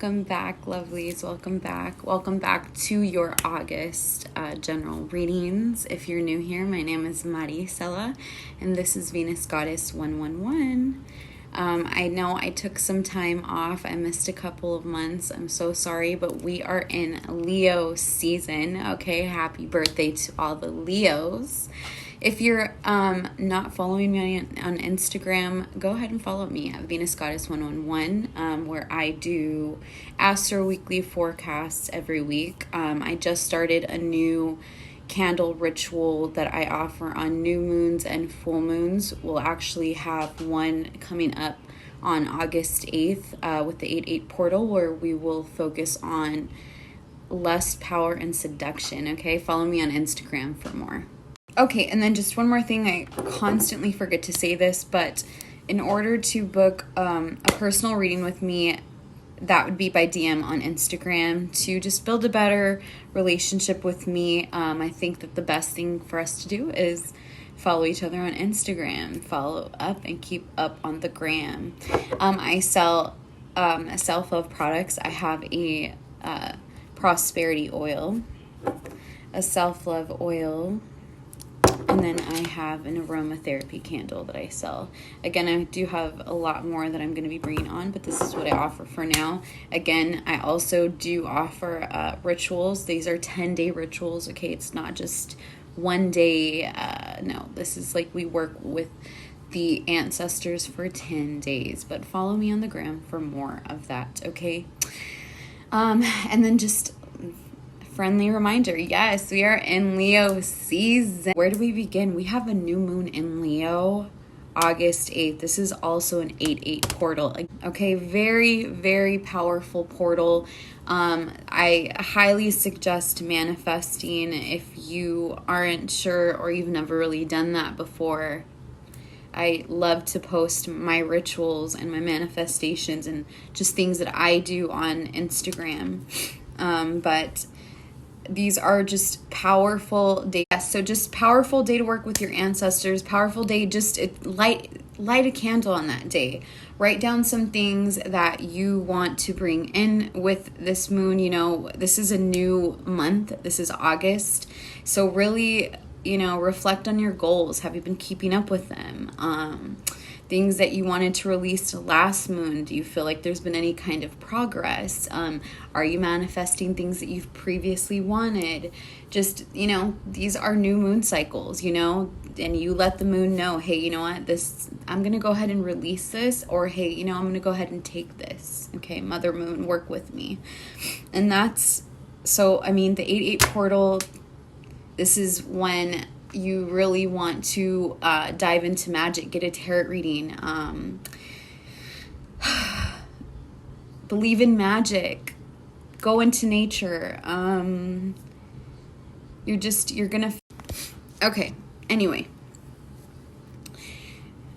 welcome back, lovelies. Welcome back. Welcome back to your August general readings. If you're new here, my name is Maricela, and this is Venus Goddess 111. I know I took some time off. I missed a couple of months. I'm so sorry, but we are in Leo season. Okay, happy birthday to all the Leos. If you're not following me on Instagram, go ahead and follow me at Venus Goddess 111, where I do Astro Weekly forecasts every week. I just started a new candle ritual that I offer on new moons and full moons. We'll actually have one coming up on August 8th with the 8/8 portal, where we will focus on lust, power, and seduction. Okay, follow me on Instagram for more. Okay, and then just one more thing. I constantly forget to say this, but in order to book a personal reading with me, that would be by DM on Instagram to just build a better relationship with me. I think that the best thing for us to do is follow each other on Instagram, follow up and keep up on the gram. I sell self-love products. I have a prosperity oil, a self-love oil, and then I have an aromatherapy candle that I sell. Again, I do have a lot more that I'm going to be bringing on, but this is what I offer for now. Again, I also do offer rituals. These are 10-day rituals, okay? It's not just one day. No, this is like we work with the ancestors for 10 days. But follow me on the gram for more of that, okay? And then just friendly reminder, yes, we are in Leo season. Where do we begin? We have a new moon in Leo, August 8th. This is also an 8/8 portal. Okay, very, very powerful portal. I highly suggest manifesting if you aren't sure or you've never really done that before. I love to post my rituals and my manifestations and just things that I do on Instagram. But these are just powerful days. So just powerful day to work with your ancestors. Powerful day, just light a candle on that day. Write down some things that you want to bring in with this moon. You know, this is a new month. This is August. So really, you know, reflect on your goals. Have you been keeping up with them? Things that you wanted to release last moon. Do you feel like there's been any kind of progress? Are you manifesting things that you've previously wanted? Just, you know, these are new moon cycles, you know, and you let the moon know, hey, you know what, I'm going to go ahead and release this, or hey, you know, I'm going to go ahead and take this. Okay, Mother Moon, work with me. And that's, so, I mean, the 8/8 portal, this is when you really want to dive into magic, get a tarot reading, believe in magic, go into nature. You're gonna, okay, anyway.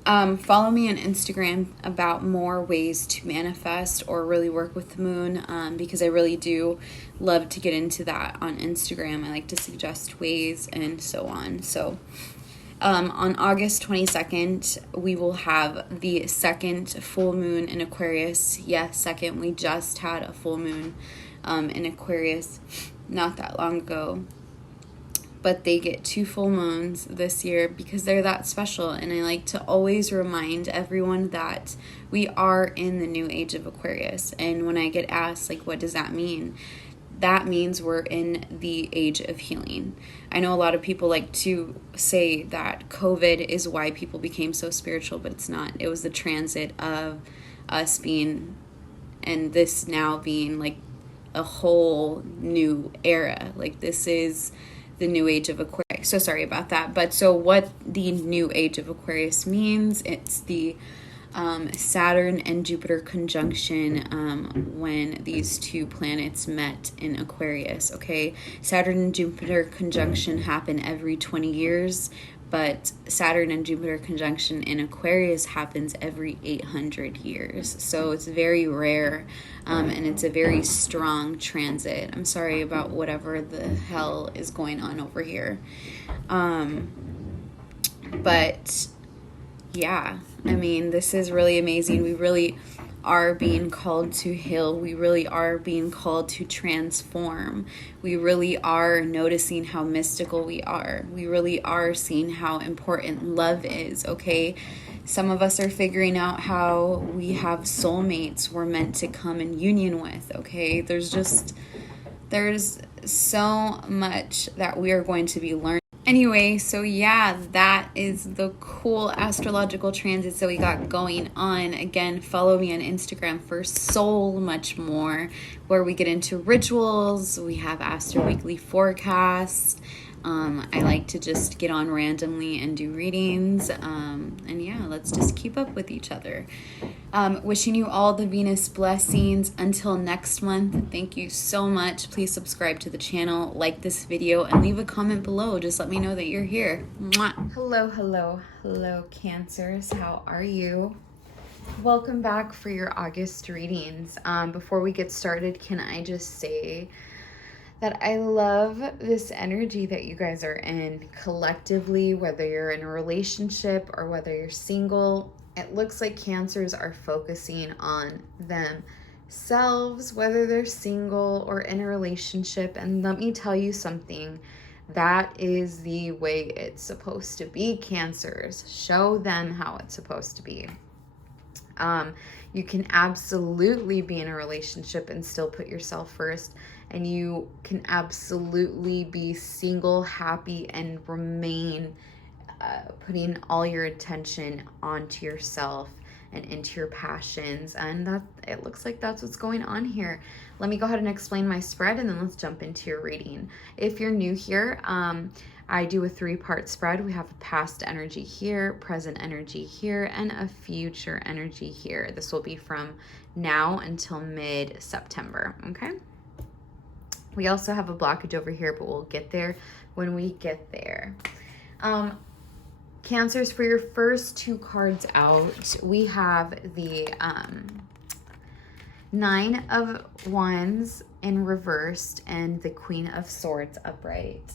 Follow me on Instagram about more ways to manifest or really work with the moon, because I really do love to get into that on Instagram. I like to suggest ways and so on. So on August 22nd, we will have the second full moon in Aquarius. Yes, second. We just had a full moon in Aquarius not that long ago. But they get 2 full moons this year because they're that special. And I like to always remind everyone that we are in the new age of Aquarius. And when I get asked, like, what does that mean? That means we're in the age of healing. I know a lot of people like to say that COVID is why people became so spiritual, but it's not. It was the transit of us being, and this now being like a whole new era. Like, this is the new age of Aquarius. So sorry about that. But so what the new age of Aquarius means, it's the Saturn and Jupiter conjunction when these two planets met in Aquarius. Okay, Saturn and Jupiter conjunction happen every 20 years, but Saturn and Jupiter conjunction in Aquarius happens every 800 years. So it's very rare, and it's a very strong transit. I'm sorry about whatever the hell is going on over here. But yeah, I mean, this is really amazing. We really are being called to heal. We really are being called to transform. We really are noticing how mystical we are. We really are seeing how important love is, okay? Some of us are figuring out how we have soulmates we're meant to come in union with, okay? There's so much that we are going to be learning. Anyway, so yeah, that is the cool astrological transits that we got going on. Again, follow me on Instagram for so much more, where we get into rituals. We have Astro Weekly Forecast. I like to just get on randomly and do readings. And yeah, let's just keep up with each other. Wishing you all the Venus blessings. Until next month, thank you so much. Please subscribe to the channel, like this video, and leave a comment below. Just let me know that you're here. Mwah. Hello, Cancers. How are you? Welcome back for your August readings. Before we get started, can I just say that I love this energy that you guys are in collectively, whether you're in a relationship or whether you're single. It looks like Cancers are focusing on themselves, whether they're single or in a relationship. And let me tell you something, that is the way it's supposed to be, Cancers. Show them how it's supposed to be. You can absolutely be in a relationship and still put yourself first. And you can absolutely be single, happy, and remain putting all your attention onto yourself and into your passions. And that, it looks like that's what's going on here. Let me go ahead and explain my spread, and then let's jump into your reading. If you're new here, I do a 3-part spread. We have a past energy here, present energy here, and a future energy here. This will be from now until mid-September, okay? We also have a blockage over here, but we'll get there when we get there. Cancers, for your first 2 cards out, we have the 9 of Wands in reversed and the Queen of Swords upright.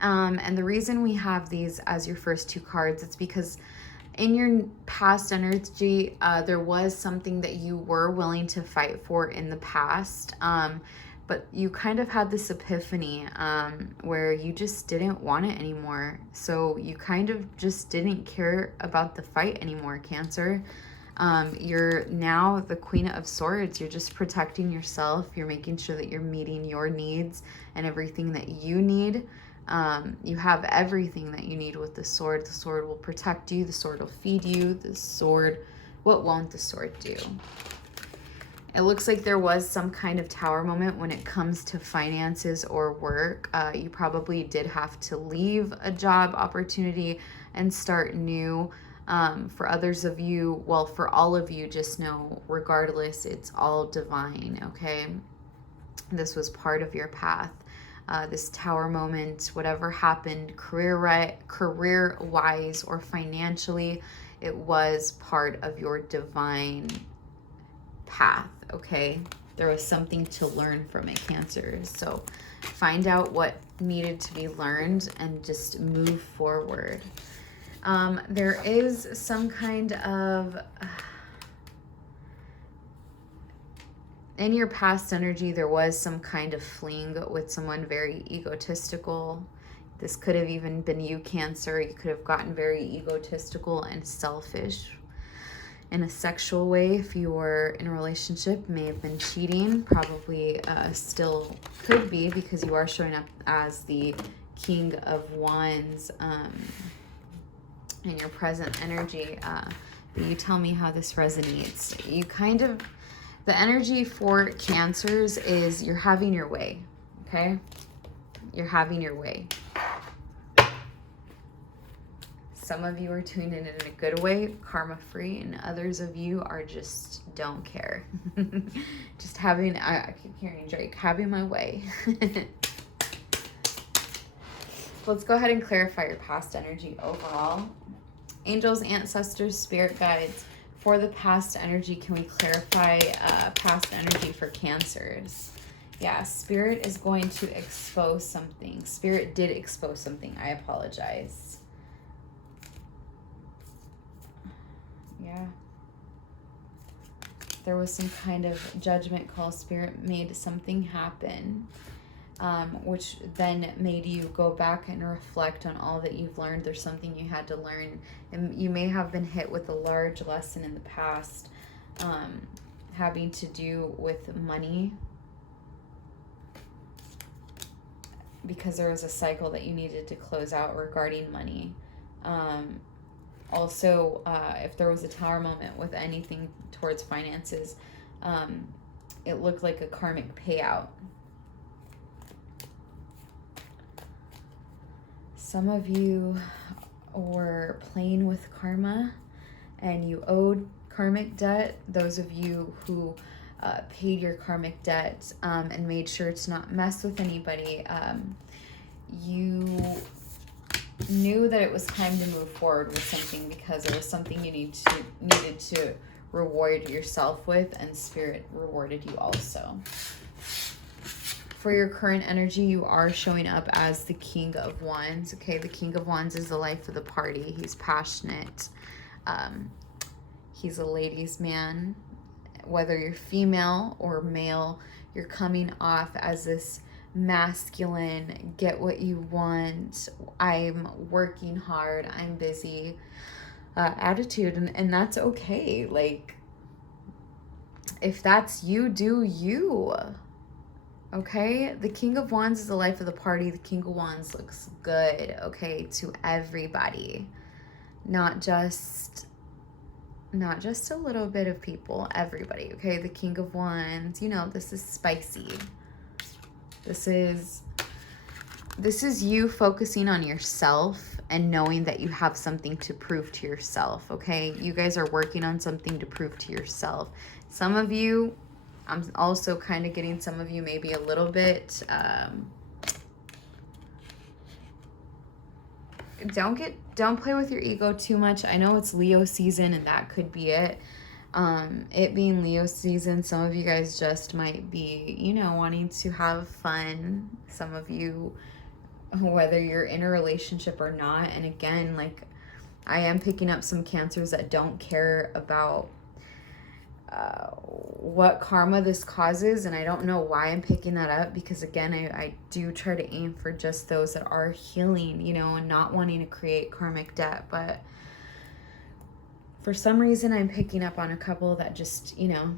And the reason we have these as your first 2 cards, it's because in your past energy, there was something that you were willing to fight for in the past, but you kind of had this epiphany where you just didn't want it anymore. So you kind of just didn't care about the fight anymore, Cancer. You're now the Queen of Swords. You're just protecting yourself. You're making sure that you're meeting your needs and everything that you need. You have everything that you need with the sword. The sword will protect you. The sword will feed you. The sword, what won't the sword do? It looks like there was some kind of tower moment when it comes to finances or work. You probably did have to leave a job opportunity and start new. For others of you, well, for all of you, just know, regardless, it's all divine, okay? This was part of your path. This tower moment, whatever happened, career-wise or financially, it was part of your divine path, okay? There was something to learn from it, Cancer. So find out what needed to be learned and just move forward. There is some kind of... in your past energy, there was some kind of fling with someone very egotistical. This could have even been you, Cancer. You could have gotten very egotistical and selfish in a sexual way. If you were in a relationship, may have been cheating, probably still could be, because you are showing up as the King of Wands in your present energy. But you tell me how this resonates. You kind of, the energy for Cancers is you're having your way, okay? You're having your way. Some of you are tuned in a good way, karma-free, and others of you are just don't care. Just having, I keep hearing Drake, having my way. Let's go ahead and clarify your past energy overall. Angels, ancestors, spirit guides, for the past energy, can we clarify past energy for Cancers? Yeah, Spirit is going to expose something. Spirit did expose something. I apologize. Yeah. there was some kind of judgment call. Spirit made something happen, which then made you go back and reflect on all that you've learned. There's something you had to learn, and you may have been hit with a large lesson in the past, having to do with money, because there was a cycle that you needed to close out regarding money. Also, if there was a tower moment with anything towards finances, it looked like a karmic payout. Some of you were playing with karma and you owed karmic debt. Those of you who paid your karmic debt and made sure to not mess with anybody, you knew that it was time to move forward with something because there was something you needed to reward yourself with, and Spirit rewarded you also. For your current energy, you are showing up as the King of Wands. Okay, the King of Wands is the life of the party. He's passionate. He's a ladies' man. Whether you're female or male, you're coming off as this masculine, get what you want, I'm working hard, I'm busy attitude, and that's okay. Like, if that's you, do you. Okay, the King of Wands is the life of the party. The King of Wands looks good, okay, to everybody, not just a little bit of people, everybody. Okay, the King of Wands, you know, this is spicy. This is you focusing on yourself and knowing that you have something to prove to yourself, okay? You guys are working on something to prove to yourself. Some of you, I'm also kind of getting some of you maybe a little bit, don't play with your ego too much. I know it's Leo season and that could be it. It being Leo season, some of you guys just might be, you know, wanting to have fun. Some of you, whether you're in a relationship or not. And again, like, I am picking up some Cancers that don't care about what karma this causes, and I don't know why I'm picking that up, because again, I do try to aim for just those that are healing, you know, and not wanting to create karmic debt. But for some reason, I'm picking up on a couple that just, you know,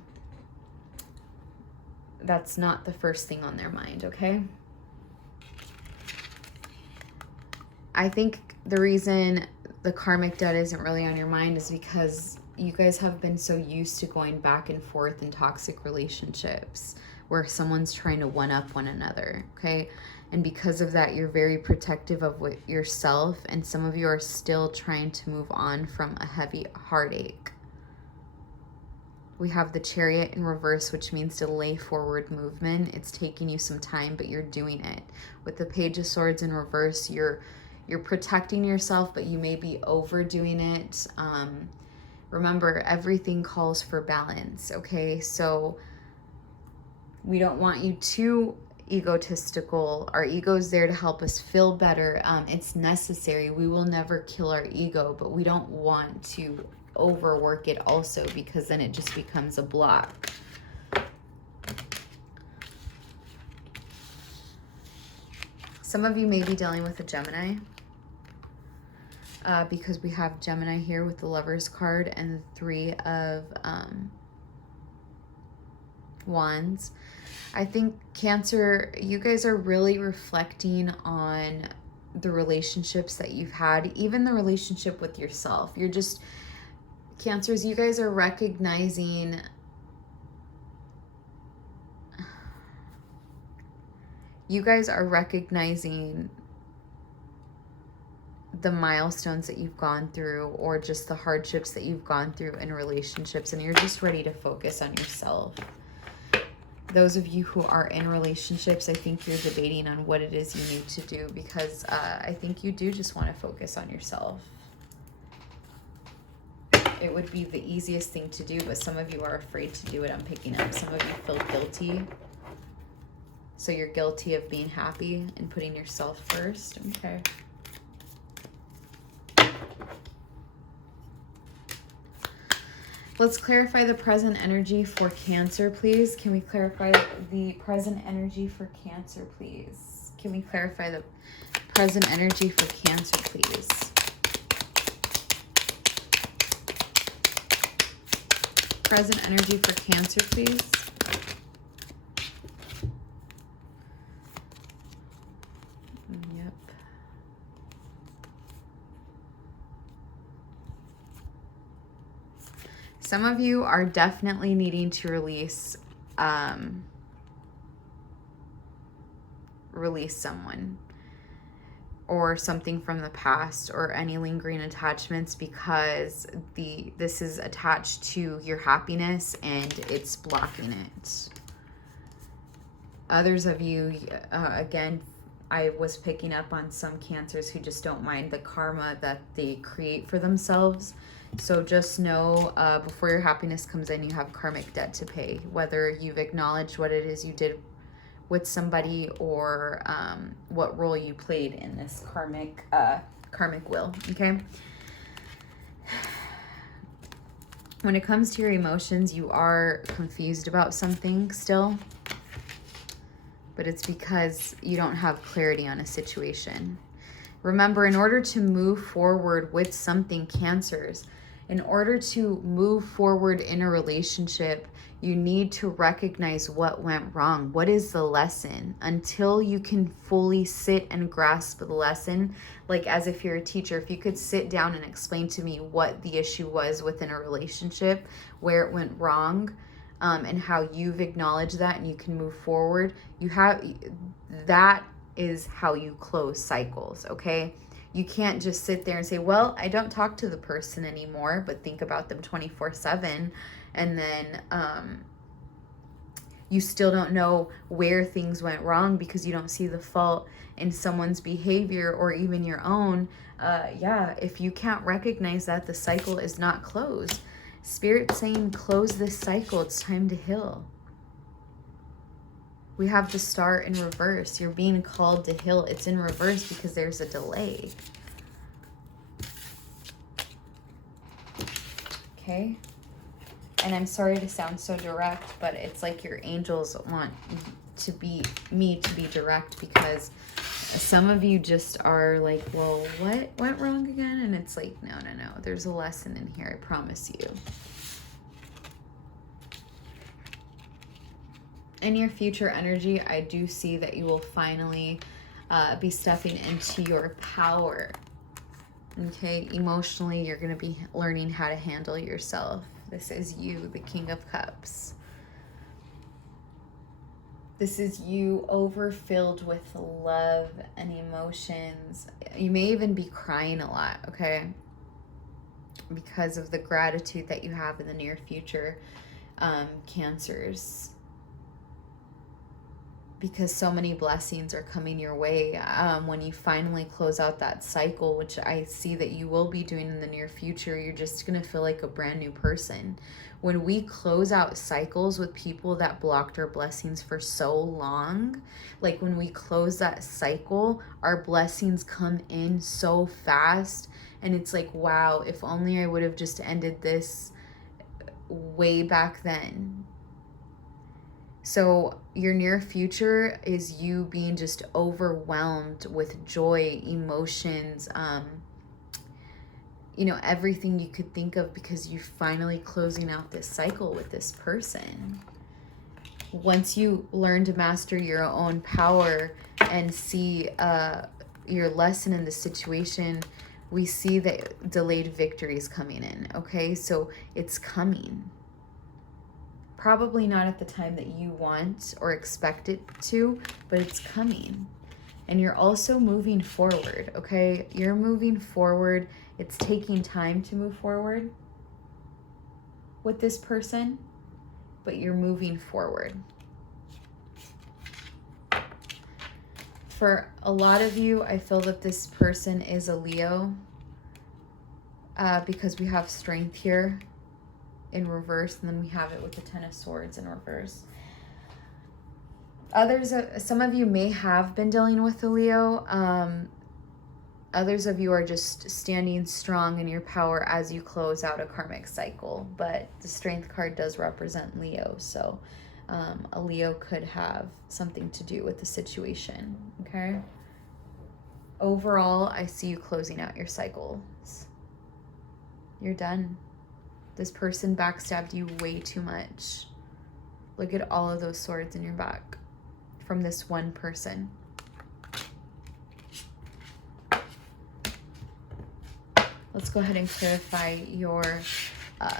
that's not the first thing on their mind, okay? I think the reason the karmic debt isn't really on your mind is because you guys have been so used to going back and forth in toxic relationships where someone's trying to one-up one another, okay? And because of that, you're very protective of yourself, and some of you are still trying to move on from a heavy heartache. We have the Chariot in reverse, which means delay forward movement. It's taking you some time, but you're doing it. With the Page of Swords in reverse, you're protecting yourself, but you may be overdoing it. Remember, everything calls for balance, okay? So we don't want you too egotistical. Our ego is there to help us feel better. It's necessary. We will never kill our ego, but we don't want to overwork it also, because then it just becomes a block. Some of you may be dealing with a Gemini, because we have Gemini here with the Lovers card and the Three of Wands. I think Cancer, you guys are really reflecting on the relationships that you've had, even the relationship with yourself. You're just, Cancers, you guys are recognizing the milestones that you've gone through, or just the hardships that you've gone through in relationships, and you're just ready to focus on yourself. Those of you who are in relationships, I think you're debating on what it is you need to do, because I think you do just want to focus on yourself. It would be the easiest thing to do, but some of you are afraid to do it. I'm picking up. Some of you feel guilty. So you're guilty of being happy and putting yourself first. Okay. Let's clarify the present energy for Cancer, please. Can we clarify the present energy for Cancer, please? Can we clarify the present energy for Cancer, please? Present energy for Cancer, please. Yep. Some of you are definitely needing to release someone or something from the past or any lingering attachments, because this is attached to your happiness and it's blocking it. Others of you, again, I was picking up on some Cancers who just don't mind the karma that they create for themselves. So just know, before your happiness comes in, you have karmic debt to pay, whether you've acknowledged what it is you did with somebody or what role you played in this karmic wheel, okay? When it comes to your emotions, you are confused about something still, but it's because you don't have clarity on a situation. Remember, in order to move forward with something, Cancers, in order to move forward in a relationship, you need to recognize what went wrong. What is the lesson? Until you can fully sit and grasp the lesson, like as if you're a teacher, if you could sit down and explain to me what the issue was within a relationship, where it went wrong, and how you've acknowledged that and you can move forward, that is how you close cycles, okay? You can't just sit there and say, well, I don't talk to the person anymore, but think about them 24/7. And then you still don't know where things went wrong because you don't see the fault in someone's behavior or even your own. If you can't recognize that, the cycle is not closed. Spirit's saying, close this cycle. It's time to heal. We have to start in reverse. You're being called to heal. It's in reverse because there's a delay. Okay? And I'm sorry to sound so direct, but it's like your angels want me to be direct, because some of you just are like, well, what went wrong again? And it's like, no. There's a lesson in here, I promise you. In your future energy, I do see that you will finally be stepping into your power. Okay, emotionally, you're going to be learning how to handle yourself. This is you, the King of Cups. This is you overfilled with love and emotions. You may even be crying a lot, okay? Because of the gratitude that you have in the near future, Cancers. Because so many blessings are coming your way when you finally close out that cycle, which I see that you will be doing in the near future. You're just going to feel like a brand new person. When we close out cycles with people that blocked our blessings for so long, like when we close that cycle, our blessings come in so fast. And it's like, wow, if only I would have just ended this way back then. So your near future is you being just overwhelmed with joy, emotions, everything you could think of, because you're finally closing out this cycle with this person. Once you learn to master your own power and see your lesson in the situation, we see that delayed victory is coming in, okay? So it's coming. Probably not at the time that you want or expect it to, but it's coming. And you're also moving forward, okay? You're moving forward. It's taking time to move forward with this person, but you're moving forward. For a lot of you, I feel that this person is a Leo, because we have Strength here in reverse, and then we have it with the Ten of Swords in reverse. Some of you may have been dealing with a Leo. Others of you are just standing strong in your power as you close out a karmic cycle. But the Strength card does represent Leo. So a Leo could have something to do with the situation. Okay? Overall, I see you closing out your cycles. You're done. This person backstabbed you way too much. Look at all of those swords in your back from this one person. Let's go ahead and clarify your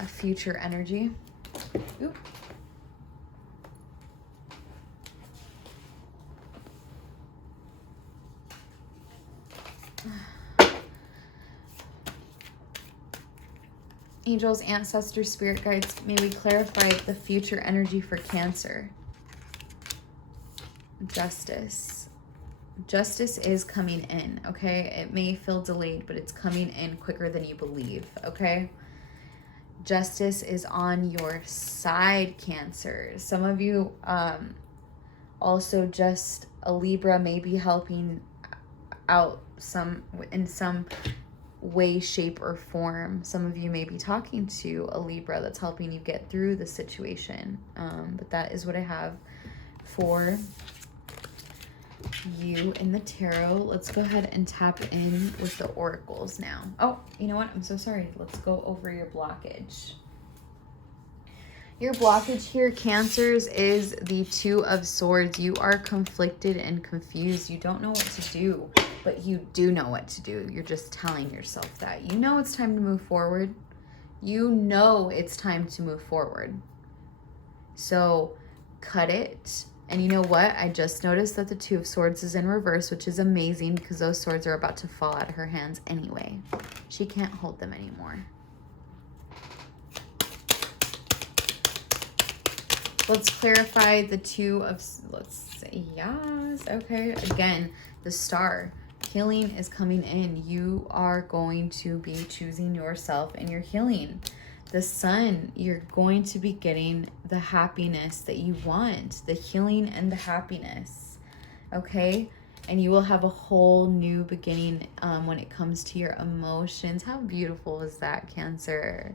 future energy. Oop. Angels, ancestors, spirit guides, may we clarify the future energy for Cancer. Justice. Justice is coming in, okay? It may feel delayed, but it's coming in quicker than you believe, okay? Justice is on your side, Cancer. Some of you also just a Libra may be helping out in some way, shape, or form. Some of you may be talking to a Libra that's helping you get through the situation. But that is what I have for you in the tarot. Let's go ahead and tap in with the oracles now. Oh, you know what? I'm so sorry. Let's go over your blockage. Your blockage here, Cancers, is the Two of Swords. You are conflicted and confused. You don't know what to do, but you do know what to do. You're just telling yourself that. You know it's time to move forward. You know it's time to move forward. So cut it. And you know what? I just noticed that the Two of Swords is in reverse, which is amazing because those swords are about to fall out of her hands anyway. She can't hold them anymore. Let's clarify the Two of, let's say, yes, okay. Again, the Star. Healing is coming in. You are going to be choosing yourself and your healing. The Sun, you're going to be getting the happiness that you want, the healing and the happiness, okay? And you will have a whole new beginning when it comes to your emotions. How beautiful is that, Cancer?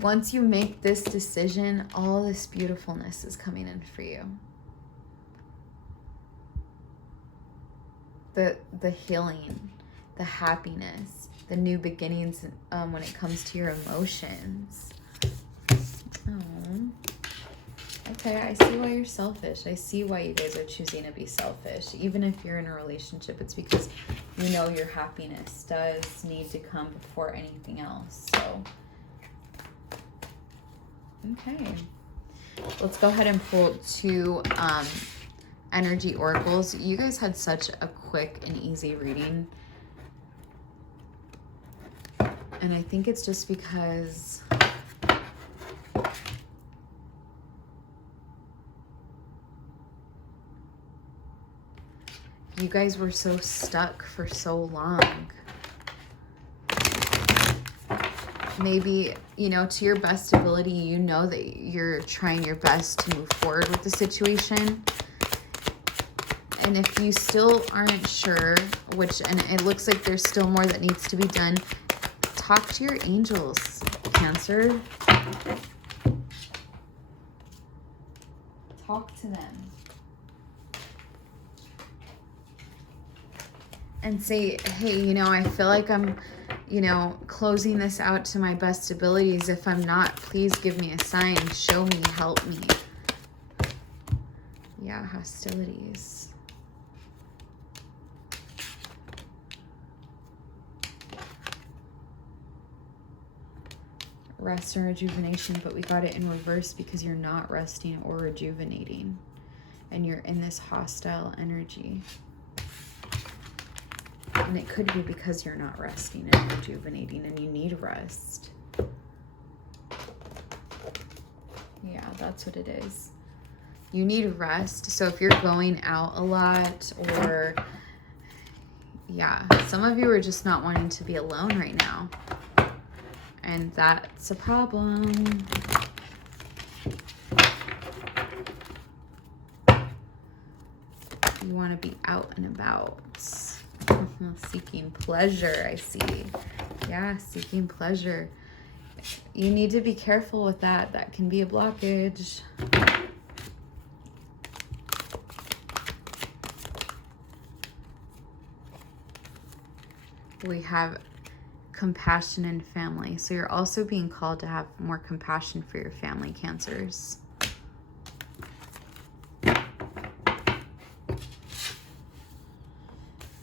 Once you make this decision, all this beautifulness is coming in for you. The healing, the happiness, the new beginnings when it comes to your emotions. Oh. Okay, I see why you're selfish. I see why you guys are choosing to be selfish. Even if you're in a relationship, it's because you know your happiness does need to come before anything else. So, okay. Let's go ahead and pull two energy oracles. You guys had such a quick and easy reading. And I think it's just because you guys were so stuck for so long. Maybe, you know, to your best ability, you know that you're trying your best to move forward with the situation. And if you still aren't sure, and it looks like there's still more that needs to be done, talk to your angels, Cancer. Talk to them. And say, hey, you know, I feel like I'm, you know, closing this out to my best abilities. If I'm not, please give me a sign. Show me, help me. Yeah, hostilities. Rest and rejuvenation, but we got it in reverse because you're not resting or rejuvenating. And you're in this hostile energy. And it could be because you're not resting and rejuvenating and you need rest. Yeah, that's what it is. You need rest. So if you're going out a lot or, yeah, some of you are just not wanting to be alone right now. And that's a problem. You want to be out and about. Seeking pleasure, I see. Yeah, seeking pleasure. You need to be careful with that. That can be a blockage. We have compassion in family. So you're also being called to have more compassion for your family, Cancers.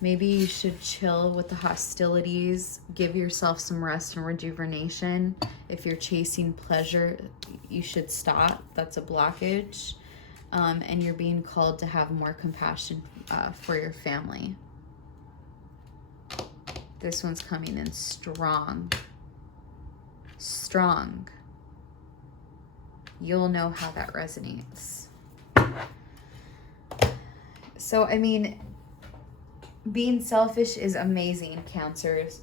Maybe you should chill with the hostilities, give yourself some rest and rejuvenation. If you're chasing pleasure, you should stop. That's a blockage. And you're being called to have more compassion for your family. This one's coming in strong. Strong. You'll know how that resonates. So, I mean, being selfish is amazing, Cancers,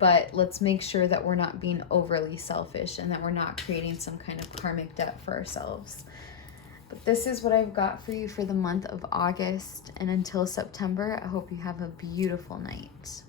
but let's make sure that we're not being overly selfish and that we're not creating some kind of karmic debt for ourselves. But this is what I've got for you for the month of August, and until September, I hope you have a beautiful night.